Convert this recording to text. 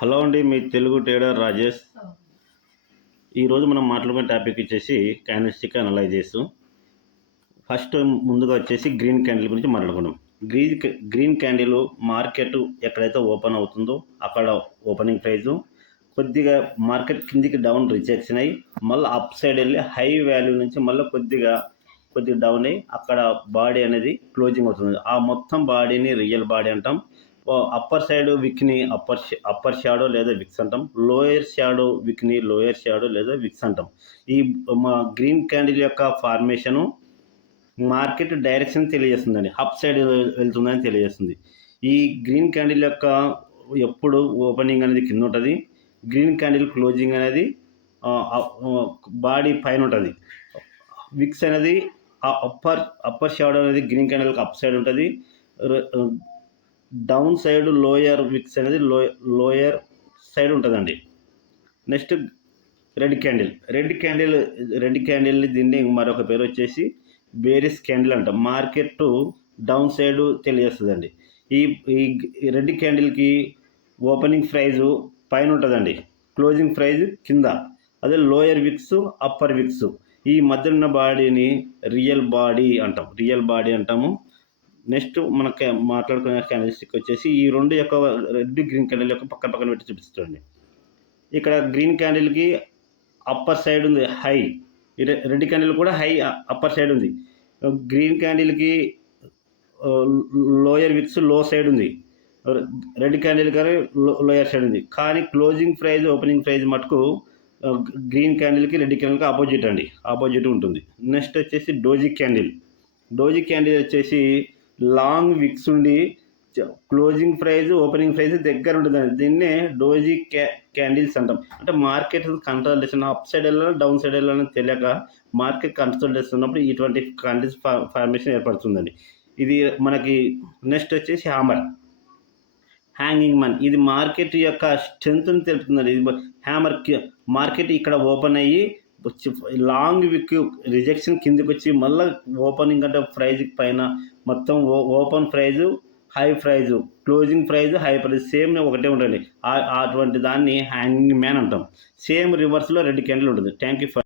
Hello అండి, మీ Telugu trader Rajesh. ఈరోజు మనం మాట్లాడుకునే టాపిక్ వచ్చేసి క్యాండిల్స్టిక్ అనలైజెస్. ఫస్ట్ ముందుగా వచ్చేసి గ్రీన్ క్యాండిల్ గురించి మాట్లాడుకున్నాం. గ్రీన్ క్యాండిల్ మార్కెట్ ఎక్కడైతే ఓపెన్ అవుతుందో అక్కడ ఓపెనింగ్ ప్రైజు కొద్దిగా మార్కెట్ కిందికి డౌన్ రిజెక్షన్ అయ్యి మళ్ళీ అప్ సైడ్ వెళ్ళి హై వాల్యూ నుంచి మళ్ళీ కొద్దిగా డౌన్ అయ్యి అక్కడ బాడీ అనేది క్లోజింగ్ అవుతుంది. ఆ మొత్తం బాడీని రియల్ బాడీ అంటాం. అప్పర్ సైడ్ విక్ని అప్పర్ షాడో లేదా విక్స్ అంటాం. లోయర్ షాడో విక్ని లోయర్ షాడో లేదా విక్స్ అంటాం. ఈ మా గ్రీన్ క్యాండిల్ యొక్క ఫార్మేషను మార్కెట్ డైరెక్షన్ తెలియజేస్తుందండి, అప్ సైడ్ వెళ్తుందని తెలియజేస్తుంది. ఈ గ్రీన్ క్యాండిల్ యొక్క ఎప్పుడు ఓపెనింగ్ అనేది కింద ఉంటుంది, గ్రీన్ క్యాండిల్ క్లోజింగ్ అనేది బాడీ పైన ఉంటుంది. విక్స్ అనేది అప్పర్ షాడో అనేది గ్రీన్ క్యాండిల్కి అప్ సైడ్ ఉంటుంది. డౌన్ సైడ్ లోయర్ విక్స్ అనేది లోయర్ సైడ్ ఉంటుందండి. నెక్స్ట్ రెడ్ క్యాండిల్ దీన్ని మరొక పేరు వచ్చేసి బేరిష్ క్యాండిల్ అంటాం. మార్కెట్ డౌన్ సైడ్ తెలియజేస్తుందండి. ఈ రెడ్ క్యాండిల్కి ఓపెనింగ్ ప్రైజు పైన ఉంటుందండి, క్లోజింగ్ ప్రైజ్ కింద. అదే లోయర్ విక్స్ అప్పర్ విక్స్ ఈ మధ్య ఉన్న బాడీని రియల్ బాడీ అంటాము. నెక్స్ట్ మనకి మాట్లాడుకునే క్యాండిల్స్టిక్ వచ్చేసి ఈ రెండు యొక్క రెడ్ గ్రీన్ క్యాండిల్ యొక్క పక్కన పెట్టి చూపిస్తుంది. ఇక్కడ గ్రీన్ క్యాండిల్కి అప్పర్ సైడ్ ఉంది హై, రెడ్ క్యాండిల్ కూడా హై అప్పర్ సైడ్ ఉంది. గ్రీన్ క్యాండిల్కి లోయర్ విక్స్ లో సైడ్ ఉంది, రెడ్ క్యాండిల్ కానీ లోయర్ సైడ్ ఉంది. కానీ క్లోజింగ్ ప్రైజ్ ఓపెనింగ్ ప్రైజ్ మటుకు గ్రీన్ క్యాండిల్కి రెడ్ క్యాండిల్కి ఆపోజిట్ ఉంటుంది. నెక్స్ట్ వచ్చేసి డోజీ క్యాండిల్ వచ్చేసి లాంగ్ విక్స్ ఉండి క్లోజింగ్ ప్రైజ్ ఓపెనింగ్ ప్రైజ్ దగ్గర ఉంటుందండి. దీన్నే డోజీ క్యాండిల్స్ అంటాం. అంటే మార్కెట్ కన్సల్టేషన్ అప్ సైడ్ వెళ్ళాలి డౌన్ సైడ్ వెళ్ళాలని తెలియక మార్కెట్ కన్సల్టేషన్ ఉన్నప్పుడు ఇటువంటి క్యాండిల్స్ ఫార్మేషన్ ఏర్పడుతుందండి. ఇది మనకి నెక్స్ట్ వచ్చేసి హ్యాంగింగ్ మన్. ఇది మార్కెట్ యొక్క స్ట్రెంత్ని తెలుపుతుందండి. ఇది మార్కెట్ ఇక్కడ ఓపెన్ అయ్యి లాంగ్ విక్ రిజెక్షన్ కిందకి వచ్చి మళ్ళీ ఓపెనింగ్ అంటే ప్రైజ్ పైన మొత్తం open price high price closing price high price same ఒకటే ఉంటుంది. అటువంటి దాన్ని హ్యాంగింగ్ మ్యాన్ అంటాం. సేమ్ రివర్స్లో రెడ్ క్యాండిల్ ఉంటుంది. Thank you for